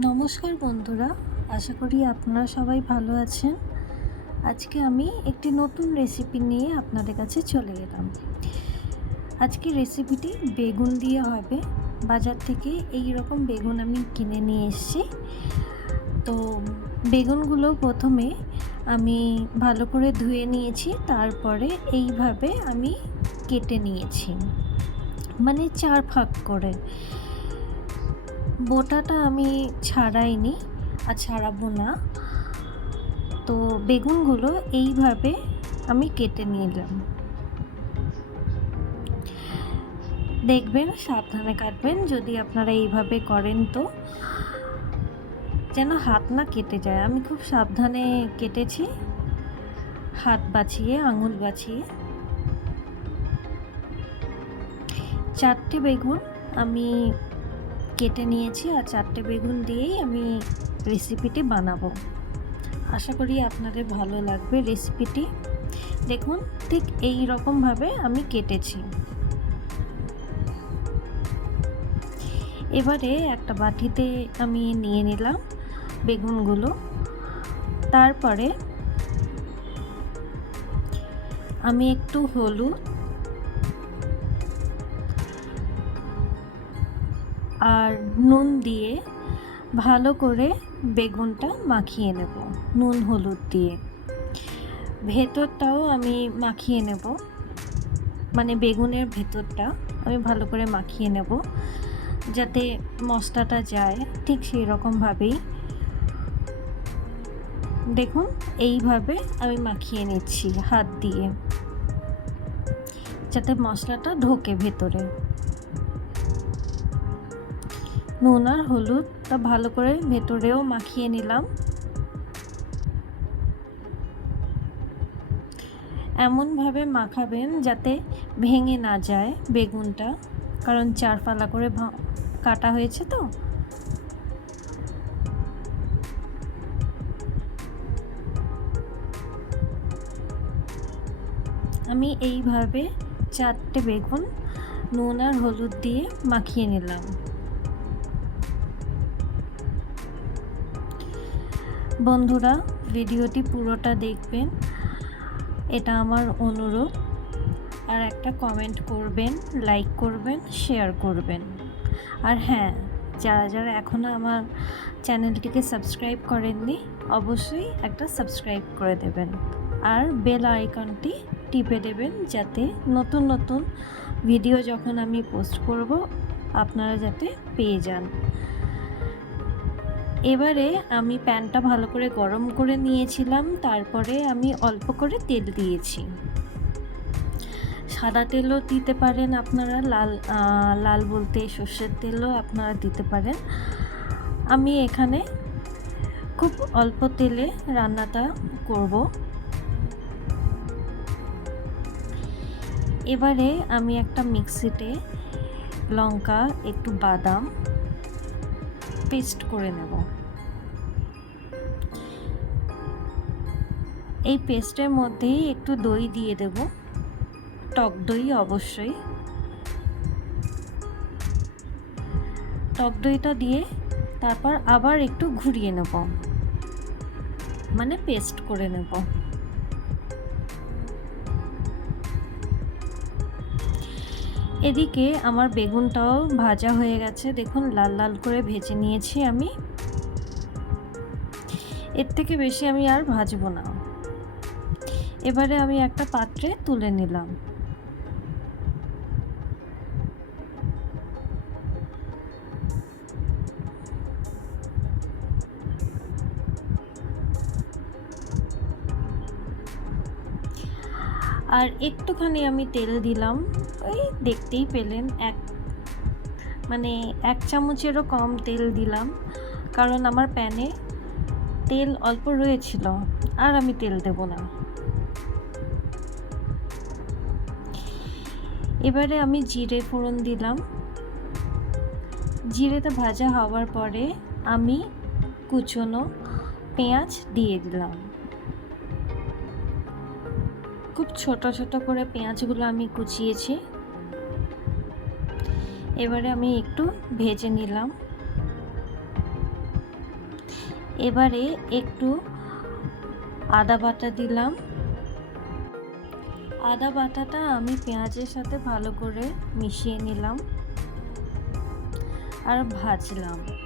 নমস্কার বন্ধুরা, আশা করি আপনারা সবাই ভালো আছেন। আজকে আমি একটি নতুন রেসিপি নিয়ে আপনাদের কাছে চলে এলাম। আজকে রেসিপিটি বেগুন দিয়ে হবে। বাজার থেকে এই রকম বেগুন আমি কিনে নিয়ে এসেছি। তো বেগুনগুলো প্রথমে আমি ভালো করে ধুয়ে নিয়েছি, তারপরে এইভাবে আমি কেটে নিয়েছি। মানে চার ফাঁক করে। বোটাটা আমি ছাড়াইনি আর ছাড়াবো না। তো বেগুনগুলো এইভাবে আমি কেটে নিলাম। দেখবেন, সাবধানে কাটবেন, যদি আপনারা এইভাবে করেন তো। যেন হাত না কেটে যায়। আমি খুব সাবধানে কেটেছি। হাত বাঁচিয়ে, আঙুল বাঁচিয়ে। চারটে বেগুন আমি কেটে নিয়েছি আর চারটে বেগুন দিয়েই আমি রেসিপিটি বানাবো। আশা করি আপনাদের ভালো লাগবে রেসিপিটি দেখুন, ঠিক এই রকমভাবে আমি কেটেছি। এবারে একটা বাটিতে আমি নিয়ে নিলাম বেগুনগুলো। তারপরে আমি একটু হলুদ আর নুন দিয়ে ভালো করে বেগুনটা মাখিয়ে নেব, নুন হলুদ দিয়ে। ভেতরটাও আমি মাখিয়ে নেব মানে বেগুনের ভেতরটা আমি ভালো করে মাখিয়ে নেব, যাতে মশলাটা যায় ঠিক সেই রকমভাবেই দেখুন, এইভাবে আমি মাখিয়ে নিচ্ছি হাত দিয়ে, যাতে মশলাটা ঢোকে ভেতরে। নুন আর হলুদটা ভালো করে ভেতরেও মাখিয়ে নিলাম। এমনভাবে মাখাবেন যাতে ভেঙে না যায় বেগুনটা, কারণ চার ফালা করে কাটা হয়েছে তো। আমি এইভাবে চারটে বেগুন, নুন আর হলুদ দিয়ে মাখিয়ে নিলাম। বন্ধুরা, ভিডিওটি পুরোটা দেখবেন। এটা আমার অনুরোধ। আর একটা কমেন্ট করবেন লাইক করবেন শেয়ার করবেন। আর হ্যাঁ যারা যারা এখনও আমার চ্যানেলটিকে সাবস্ক্রাইব করেননি, অবশ্যই একটা সাবস্ক্রাইব করে দেবেন। আর বেল আইকনটি টিপে দেবেন যাতে নতুন নতুন ভিডিও যখন আমি পোস্ট করব, আপনারা যাতে পেয়ে যান। এবারে আমি প্যানটা ভালো করে গরম করে নিয়েছিলাম, তারপরে আমি অল্প করে তেল দিয়েছি। সাদা তেলও দিতে পারেন আপনারা, লাল লাল বলতে সর্ষের তেলও আপনারা দিতে পারেন। আমি এখানে খুব অল্প তেলে রান্নাটা করব। এবারে আমি একটা মিক্সিতে লঙ্কা, একটু বাদাম পেস্ট করে নেব। এই পেস্টের মধ্যেই একটু দই দিয়ে দেব। টক দই অবশ্যই। টক দইটা দিয়ে তারপর আবার একটু ঘুরিয়ে নেব। মানে পেস্ট করে নেব। এদিকে আমার বেগুনটাও ভাজা হয়ে গেছে। দেখুন, লাল লাল করে ভেজে নিয়েছি আমি। এর থেকে বেশি আমি আর ভাজবো না। এবারে আমি একটা পাত্রে তুলে নিলাম। আর একটুখানি আমি তেল দিলাম। ওই দেখতেই পেলেন, এক মানে এক চামচেরও কম তেল দিলাম, কারণ আমার প্যানে তেল অল্প রয়েছিল, আর আমি তেল দেব না। এবারে আমি জিরে ফোড়ন দিলাম। জিরেতে ভাজা হওয়ার পরে আমি কুচনো পেঁয়াজ দিয়ে দিলাম। খুব ছোট ছোট করে পেঁয়াজগুলো আমি কুচিয়েছি। এবারে আমি একটু ভেজে নিলাম। এবারে একটু আদা বাটা দিলাম। আদা বাটাটা আমি পেঁয়াজের সাথে ভালো করে মিশিয়ে নিলাম। আর ভাজলাম।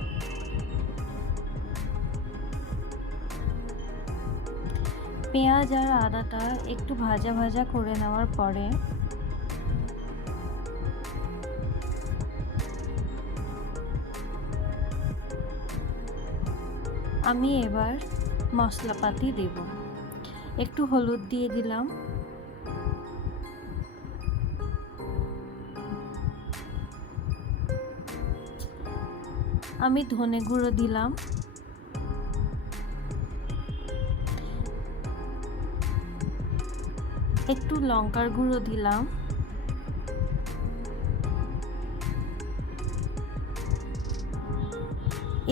পেঁয়াজ আর আদাটা একটু ভাজা ভাজা করে নেওয়ার পরে আমি এবার মশলাপাতি দেব। একটু হলুদ দিয়ে দিলাম। আমি ধনে গুঁড়ো দিলাম। একটু লঙ্কার গুঁড়ো দিলাম।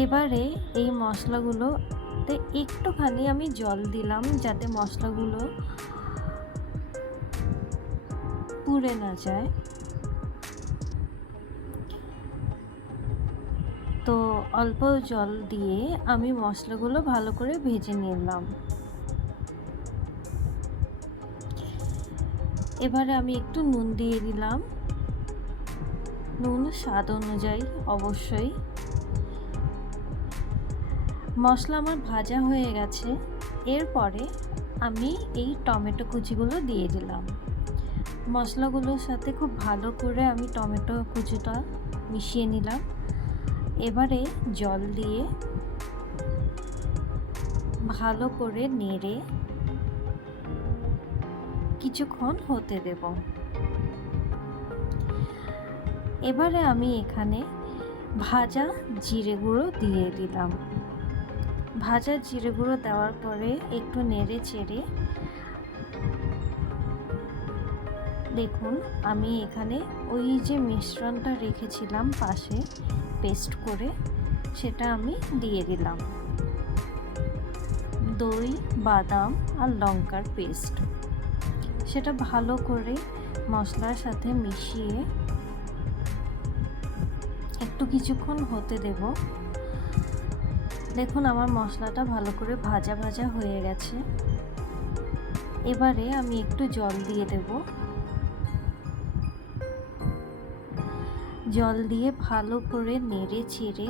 এবারে এই মশলাগুলোতে একটুখানি আমি জল দিলাম যাতে মশলাগুলো পুড়ে না যায়। তো অল্প জল দিয়ে আমি মশলাগুলো ভালো করে ভেজে নিলাম। এবারে আমি একটু নুন দিয়ে দিলাম। নুন স্বাদ অনুযায়ী, অবশ্যই। মশলা আমার ভাজা হয়ে গেছে। এরপরে আমি এই টমেটো কুচিগুলো দিয়ে দিলাম। মশলাগুলোর সাথে খুব ভালো করে আমি টমেটো কুচিটা মিশিয়ে নিলাম। এবারে জল দিয়ে ভালো করে নেড়ে কিছুক্ষণ হতে দেব। এবারে আমি এখানে ভাজা জিরে গুঁড়ো দিয়ে দিলাম। ভাজা জিরে গুঁড়ো দেওয়ার পরে একটু নেড়ে চেড়ে দেখুন, আমি এখানে ওই যে মিশ্রণটা রেখেছিলাম পাশে পেস্ট করে, সেটা আমি দিয়ে দিলাম। দই, বাদাম আর লঙ্কার পেস্ট। সেটা ভালো করে মশলার সাথে মিশিয়ে একটু কিছুক্ষণ হতে দেব। দেখুন আমার মশলাটা ভালো করে ভাজা ভাজা হয়ে গেছে। এবারে আমি একটু জল দিয়ে দেব। জল দিয়ে ভালো করে নেড়ে চেড়ে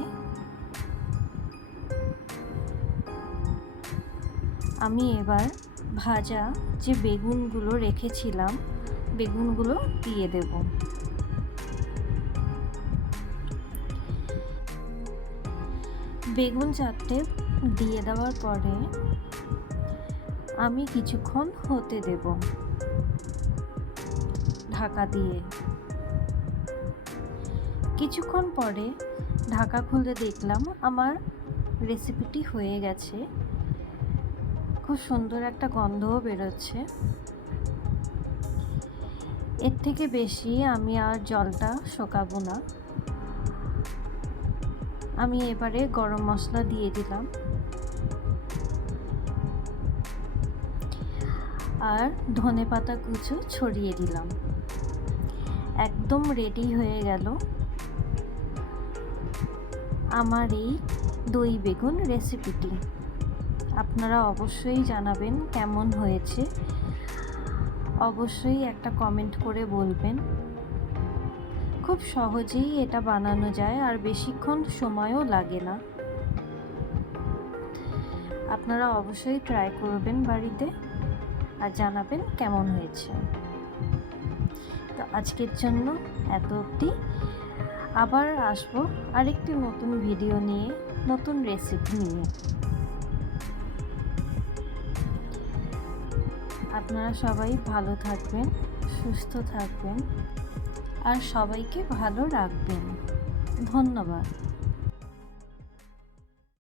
আমি এবার ভাজা যে বেগুনগুলো রেখেছিলাম, বেগুনগুলো দিয়ে দেব। বেগুন চারটে দিয়ে দেওয়ার পরে আমি কিছুক্ষণ হতে দেব ঢাকা দিয়ে। কিছুক্ষণ পরে ঢাকা খুলে দেখলাম আমার রেসিপিটি হয়ে গেছে। খুব সুন্দর একটা গন্ধও বেরোচ্ছে। এর থেকে বেশি আমি আর জলটা শোকাবো না। আমি এবারে গরম মশলা দিয়ে দিলাম। আর ধনে পাতা কুচো ছড়িয়ে দিলাম। একদম রেডি হয়ে গেল। আমার এই দই বেগুন রেসিপিটি আপনারা অবশ্যই জানাবেন কেমন হয়েছে। অবশ্যই একটা কমেন্ট করে বলবেন। খুব সহজেই এটা বানানো যায় আর বেশিক্ষণ সময়ও লাগে না। আপনারা অবশ্যই ট্রাই করবেন বাড়িতে আর জানাবেন কেমন হয়েছে। তো আজকের জন্য এত অবধি। আবার আসব আরেকটি নতুন ভিডিও নিয়ে, নতুন রেসিপি নিয়ে। আপনারা সবাই ভালো থাকবেন সুস্থ থাকবেন আর সবাইকে ভালো রাখবেন। ধন্যবাদ।